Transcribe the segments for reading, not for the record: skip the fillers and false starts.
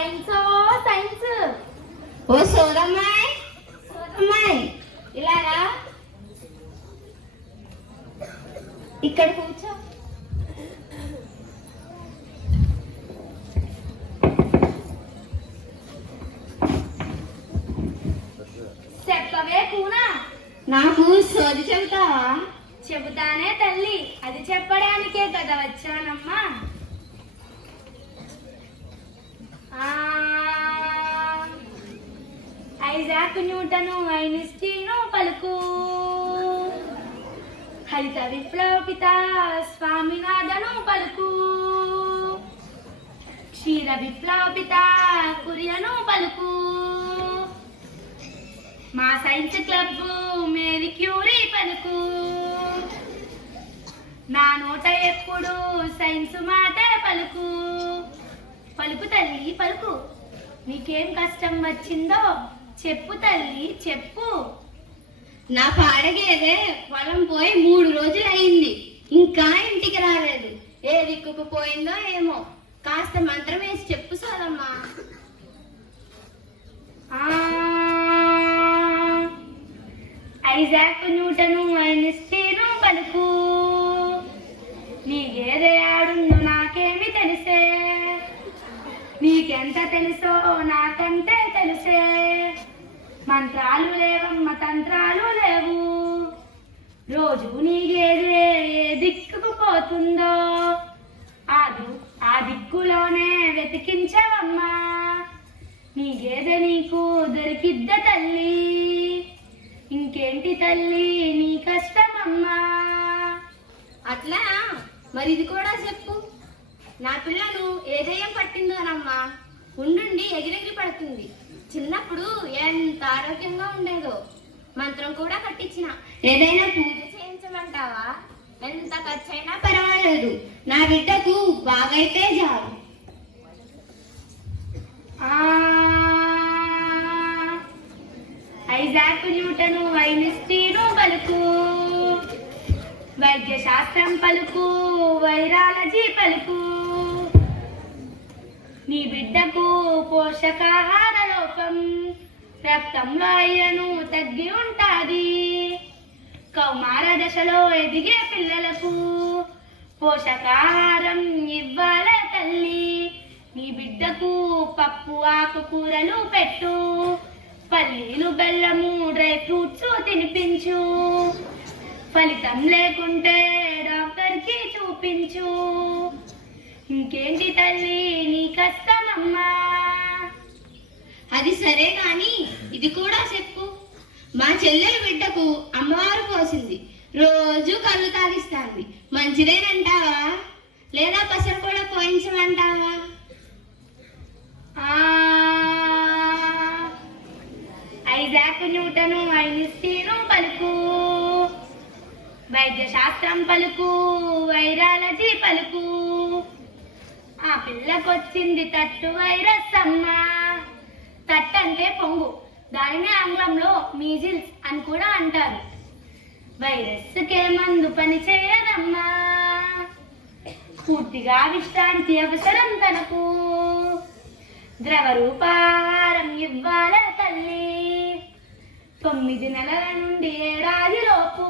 Science science. ఓ సోదమ్మాయి సోదమ్మాయి ఇలాగా ఇక్కడ కూర్చో. చెప్పవే కూనా. నాకు సోది చెబుతావా? చెబుతానే తల్లి, అది చెప్పడానికే కదా వచ్చానమ్మా. ఐజాక్ న్యూటను ఐన్స్టీను పలుకు, హరిత విప్లవ పిత స్వామినాథను పలుకు, క్షీర విప్లవ పిత కురియను పలుకు, మా సైన్స్ క్లబ్ మేరీ క్యూరీ పలుకు. నా నోట ఎప్పుడు సైన్స్ మాటే పలుకు. పలుకు తల్లి పలుకు, నీకేం కష్టం వచ్చిందో చెప్పు తల్లి చెప్పు. నా పాడగేదే పొలం పోయి 3 రోజులు అయింది, ఇంకా ఇంటికి రాలేదు. ఏ దిక్కుకు పోయిందో ఏమో, కాస్త మంత్రం వేసి చెప్పు సోదమ్మా. ఐజాక్ న్యూటను ఐన్స్టీను పలుకు, నీ గేదె ఆడుండు నాకేమి తెలిసే, నీకెంత తెలుసో నాకంటే తెలిసే. మంత్రాలు లేవమ్మ తంత్రాలు లేవు, రోజు నీ గేదె ఏ దిక్కుకు పోతుందో ఆ దిక్కులోనే వెతికించవమ్మా. నీ గేదె నీకు దొరికిద్ద తల్లి, ఇంకేంటి తల్లి నీ కష్టమమ్మా. అట్లా మరి ఇది కూడా చెప్పు. నా పిల్లను ఏ దయ్యం పట్టిందోనమ్మా, ఉండుండి ఎగిరెగిరి పడుతుంది. చిన్నప్పుడు ఎంత ఆరోగ్యంగా ఉండేదో, మంత్రం కూడా కట్టించిన. ఏదైనా పూజ చేయించమంటావా? ఎంత ఖర్చైనా పర్వాలేదు, నా బిడ్డకు బాగైతే చాలు. ఐజాక్ న్యూటను ఐన్స్టీను పలుకు, వైద్య శాస్త్రం పలుకు వైరాలజీ పలుకు, నీ బిడ్డకు పోషకాహార లోపం, రక్తంలో ఐరను తగ్గి ఉంటాది. కౌమార దశలో ఎదిగే పిల్లలకు పోషకాహారం ఇవ్వాలే తల్లి. నీ బిడ్డకు పప్పు ఆకుకూరలు పెట్టు, పల్లీలు బెల్లము డ్రై ఫ్రూట్స్ తినిపించు. ఫలితం లేకుంటే డాక్టర్కి చూపించు. ఇంకేంటి తల్లి నీ కష్టమమ్మా. అది సరే కాని ఇది కూడా చెప్పు. మా చెల్లెల బిడ్డకు అమ్మవారు పోసింది, రోజు కళ్ళు తాగిస్తాంది. మంచిదేనంటావా లేదా పసరు కూడా పోయించమంటావా? ఐజాక్ న్యూటను ఐన్స్టీను పలుకు, వైద్య శాస్త్రం పలుకు వైరాలజీ పలుకు, ఆ పిల్లకొచ్చింది తట్టు వైరస్ అమ్మా. తట్టు అంటే పొంగు, దానినే ఆంగ్లంలో మీజిల్స్ అని కూడా అంటారు. వైరస్కే మందు పని చేయదమ్మా, పూర్తిగా విశ్రాంతి అవసరం తనకు. ద్రవ రూపాహారం ఇవ్వాల తల్లి, 9 నెలల నుండి ఏడాది లోపు.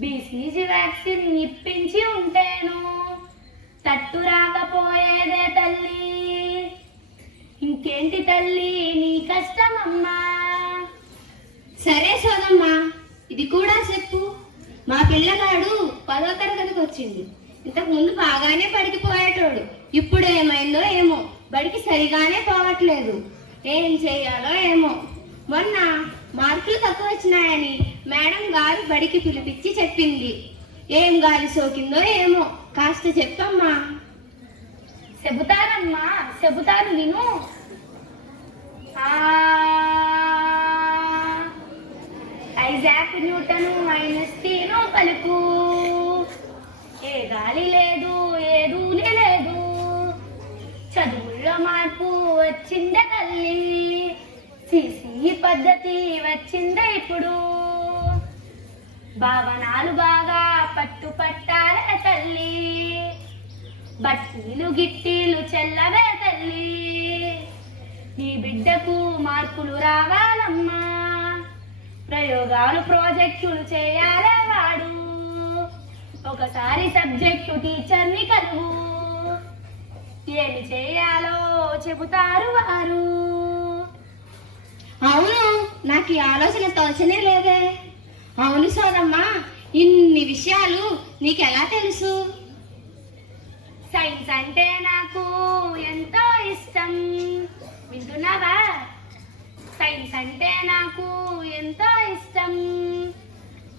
బీసీజీ వ్యాక్సిన్ ఇప్పించి ఉంటేను తట్టు రాకపోయేదే తల్లి. ఇంకేంటి తల్లి నీ కష్టమమ్మా. సరే సోదమ్మా, ఇది కూడా చెప్పు. మా పిల్లగాడు 10వ తరగతికి వచ్చింది. ఇంతకు ముందు బాగానే బడికి పోయేటోడు, ఇప్పుడు ఏమైందో ఏమో, బడికి సరిగానే పోవట్లేదు. ఏం చెయ్యాలో ఏమో. మొన్న మార్కులు తక్కువ వచ్చినాయని మేడం గారు బడికి పిలిపించి చెప్పింది. ఏం గాలి సోకిందో ఏమో, కాస్త చెప్పమ్మా. చెబుతానమ్మా చెబుతాను విను. ఐజాక్ న్యూటను ఐన్స్టీను పలుకు, ఏ గాలి లేదు ఏ ధూళి లేదు, చదువుల్లో మార్పు వచ్చిందే తల్లి. సిసి పద్ధతి వచ్చిందే ఇప్పుడు, భావనాలు బాగా పట్టుపట్టాలే తల్లి. బట్టీలు గిట్టీలు చెల్లవే తల్లి, నీ బిడ్డకు మార్కులు రావాలమ్మా, ప్రయోగాలు ప్రాజెక్టులు చేయాలే వాడు, ఒకసారి సబ్జెక్టు టీచర్ని కలువు, ఏమి చేయాలో చెబుతారు వారు. అవును, నాకు ఈ ఆలోచన తోచనే లేదే. అవును సోదమ్మా, ఇన్ని విషయాలు నీకెలా తెలుసు? సైన్స్ అంటే నాకు ఎంతో ఇష్టం, వింటున్నావా? సైన్స్ అంటే నాకు ఎంతో ఇష్టం,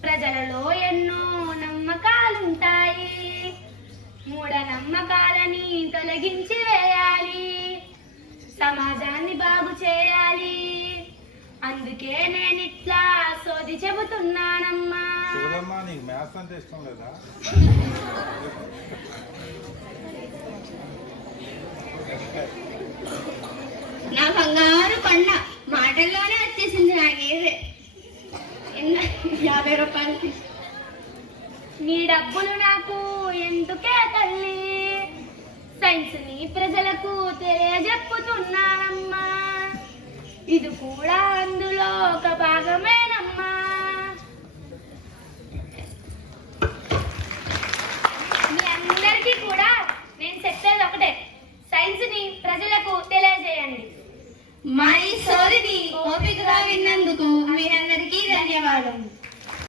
ప్రజలలో ఎన్నో నమ్మకాలుంటాయి, మూఢనమ్మకాలని తొలగించి వేయాలి, సమాజాన్ని బాగు చేయాలి, అందుకే నేనిట్లా సోది చెబుతున్నానమ్మా. నీకు మ్యాథ్స్ అంటే ఇష్టం లేదా? నా బంగారు కొండ మాటల్లోనే వచ్చేసింది నాకేదే. 50 రూపాయలకి నీ డబ్బులు నాకు ఎందుకే తల్లి, సైన్స్ ని ప్రజలకు తెలియజెప్పుతున్నానమ్మా, ఇది కూడా అందులో ఒక భాగమే